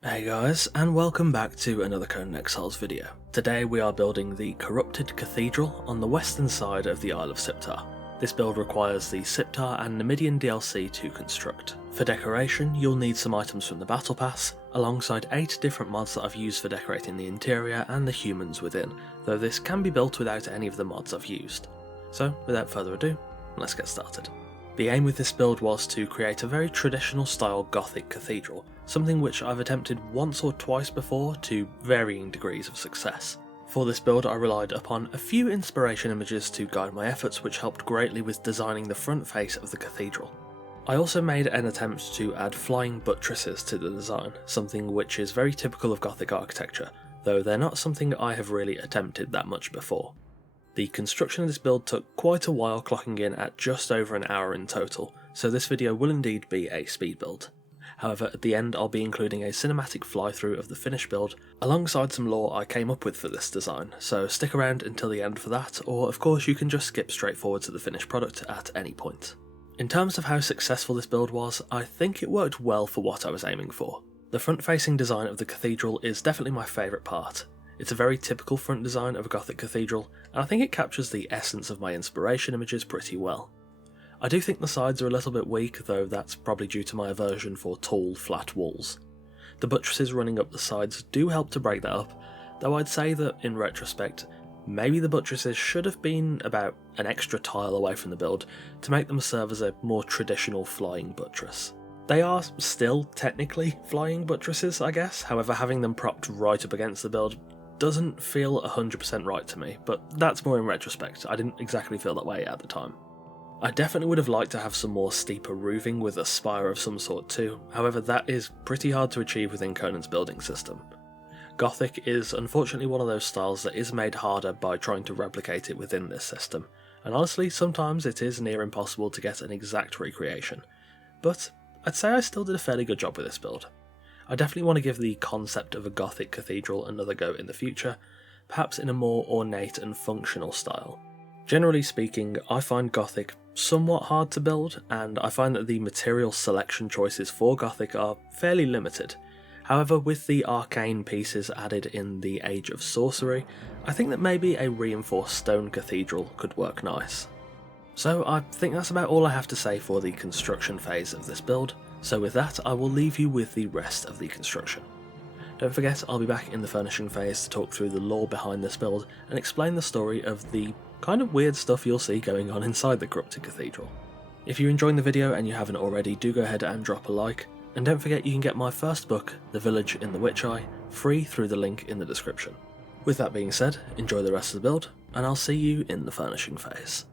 Hey guys, and welcome back to another Conan Exiles video. Today we are building the Corrupted Cathedral on the western side of the Isle of Siptar. This build requires the Siptar and Numidian DLC to construct. For decoration, you'll need some items from the Battle Pass, alongside 8 different mods that I've used for decorating the interior and the humans within, though this can be built without any of the mods I've used. So, without further ado, let's get started. The aim with this build was to create a very traditional style Gothic cathedral, something which I've attempted once or twice before to varying degrees of success. For this build I relied upon a few inspiration images to guide my efforts, which helped greatly with designing the front face of the cathedral. I also made an attempt to add flying buttresses to the design, something which is very typical of Gothic architecture, though they're not something I have really attempted that much before. The construction of this build took quite a while, clocking in at just over an hour in total, so this video will indeed be a speed build. However, at the end I'll be including a cinematic fly-through of the finished build, alongside some lore I came up with for this design, so stick around until the end for that, or of course you can just skip straight forward to the finished product at any point. In terms of how successful this build was, I think it worked well for what I was aiming for. The front-facing design of the cathedral is definitely my favourite part. It's a very typical front design of a Gothic cathedral, and I think it captures the essence of my inspiration images pretty well. I do think the sides are a little bit weak, though that's probably due to my aversion for tall, flat walls. The buttresses running up the sides do help to break that up, though I'd say that, in retrospect, maybe the buttresses should have been about an extra tile away from the build to make them serve as a more traditional flying buttress. They are still technically flying buttresses, I guess, however having them propped right up against the build doesn't feel 100% right to me, but that's more in retrospect. I didn't exactly feel that way at the time. I definitely would have liked to have some more steeper roofing with a spire of some sort too, however that is pretty hard to achieve within Conan's building system. Gothic is unfortunately one of those styles that is made harder by trying to replicate it within this system, and honestly sometimes it is near impossible to get an exact recreation, but I'd say I still did a fairly good job with this build. I definitely want to give the concept of a Gothic cathedral another go in the future, perhaps in a more ornate and functional style. Generally speaking, I find Gothic somewhat hard to build, and I find that the material selection choices for Gothic are fairly limited. However, with the arcane pieces added in the Age of Sorcery, I think that maybe a reinforced stone cathedral could work nice. So I think that's about all I have to say for the construction phase of this build. So with that, I will leave you with the rest of the construction. Don't forget, I'll be back in the furnishing phase to talk through the lore behind this build and explain the story of the kind of weird stuff you'll see going on inside the Corrupted Cathedral. If you're enjoying the video and you haven't already, do go ahead and drop a like, and don't forget you can get my first book, The Village in the Witch Eye, free through the link in the description. With that being said, enjoy the rest of the build, and I'll see you in the furnishing phase.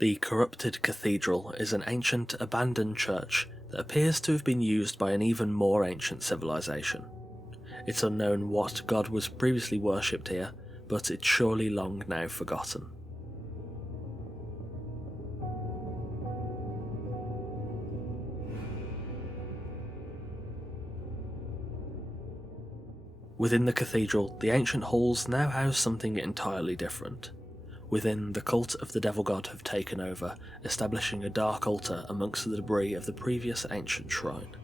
The Corrupted Cathedral is an ancient, abandoned church that appears to have been used by an even more ancient civilization. It's unknown what god was previously worshipped here, but it's surely long now forgotten. Within the cathedral, the ancient halls now house something entirely different. Within, the cult of the devil god have taken over, establishing a dark altar amongst the debris of the previous ancient shrine.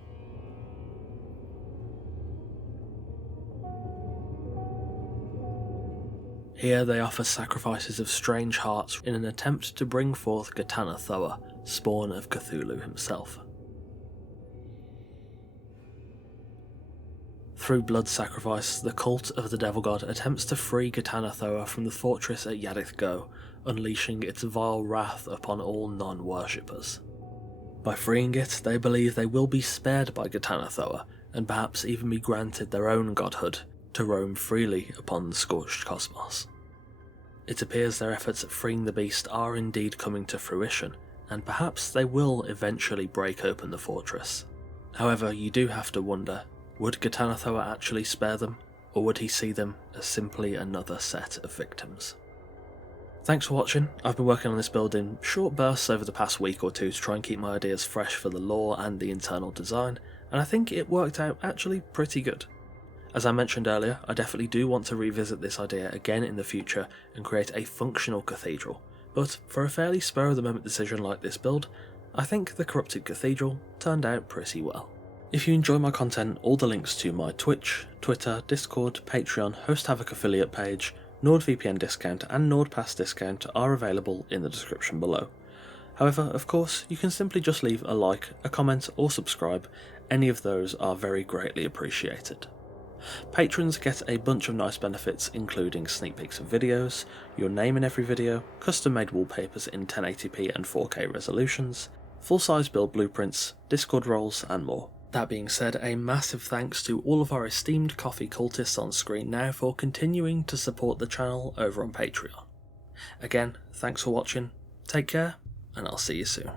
Here they offer sacrifices of strange hearts in an attempt to bring forth Gotana Thoa, spawn of Cthulhu himself. Through blood sacrifice, the cult of the devil god attempts to free Gotana Thoa from the fortress at Yadith Go, unleashing its vile wrath upon all non-worshippers. By freeing it, they believe they will be spared by Gotana Thoa, and perhaps even be granted their own godhood, to roam freely upon the scorched cosmos. It appears their efforts at freeing the beast are indeed coming to fruition, and perhaps they will eventually break open the fortress. However, you do have to wonder, would Gotana Thoa actually spare them, or would he see them as simply another set of victims? Thanks for watching. I've been working on this build in short bursts over the past week or two to try and keep my ideas fresh for the lore and the internal design, and I think it worked out actually pretty good. As I mentioned earlier, I definitely do want to revisit this idea again in the future and create a functional cathedral, but for a fairly spur-of-the-moment decision like this build, I think the Corrupted Cathedral turned out pretty well. If you enjoy my content, all the links to my Twitch, Twitter, Discord, Patreon, Host Havoc affiliate page, NordVPN discount and NordPass discount are available in the description below. However, of course, you can simply just leave a like, a comment or subscribe. Any of those are very greatly appreciated. Patrons get a bunch of nice benefits, including sneak peeks of videos, your name in every video, custom made wallpapers in 1080p and 4K resolutions, full-size build blueprints, Discord roles and more. That being said, a massive thanks to all of our esteemed coffee cultists on screen now for continuing to support the channel over on Patreon. Again, thanks for watching, take care, and I'll see you soon.